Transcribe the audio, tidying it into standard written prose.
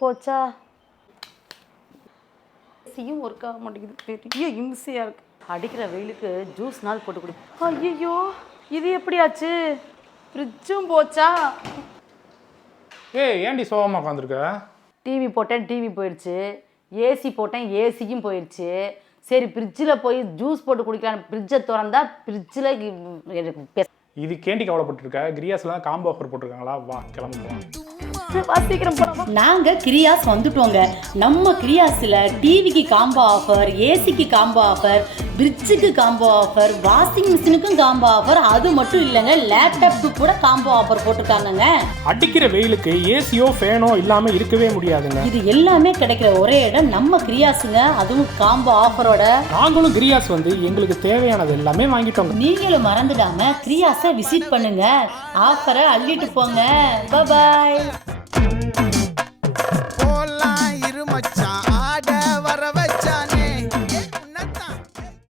போச்சா ஏசியும் ஒர்க் ஆக மாட்டேங்குது, பெரிய இம்சையாக இருக்குது. அடிக்கிற வெயிலுக்கு ஜூஸ் நாள் போட்டு குடி. ஐயோ இது எப்படியாச்சு? ஃப்ரிட்ஜும் போச்சா? ஏய் ஏன்டி சோகமாக உட்காந்துருக்க? டிவி போட்டேன், டிவி போயிடுச்சு. ஏசி போட்டேன், ஏசியும் போயிடுச்சு. சரி ஃப்ரிட்ஜில் போய் ஜூஸ் போட்டு குடிக்கலான்னு ஃப்ரிட்ஜை திறந்தா ஃப்ரிட்ஜில் இது கேண்டி கவலைப்பட்டிருக்க. கிரியாஸ்லாம் காம்போ ஆஃபர் போட்டிருக்காங்களா? வா கிளம்புவோம். நாங்க கிரியாஸ் வந்துட்டோங்க. நம்ம கிரியாஸ்ல டிவிக்கு காம்போ ஆஃபர், ஏசிக்கு காம்போ ஆஃபர், ஃப்ரிட்ஜுக்கு காம்போ ஆஃபர், வாஷிங் மிஷினுக்கும் காம்போ ஆஃபர். அது மட்டும் இல்லைங்க, லேப்டாப்க்கு கூட காம்போ ஆஃபர் போட்டிருக்காங்கங்க. அடிக்கிற வெயிலுக்கு ஏசியோ ஃபேனோ இல்லாம இருக்கவே முடியாதுங்க. இது எல்லாமே கிடைக்கிற ஒரே இடம் நம்ம கிரியாஸுங்க, அதுவும் காம்போ ஆஃபரோட. நாங்களும் கிரியாஸ் வந்து எங்களுக்கு தேவையானது எல்லாமே வாங்கிட்டோங்க. நீங்களும் மறந்துடாம கிரியாஸை விசிட் பண்ணுங்க, ஆஃபரை அள்ளிட்டு போங்க. பாய்.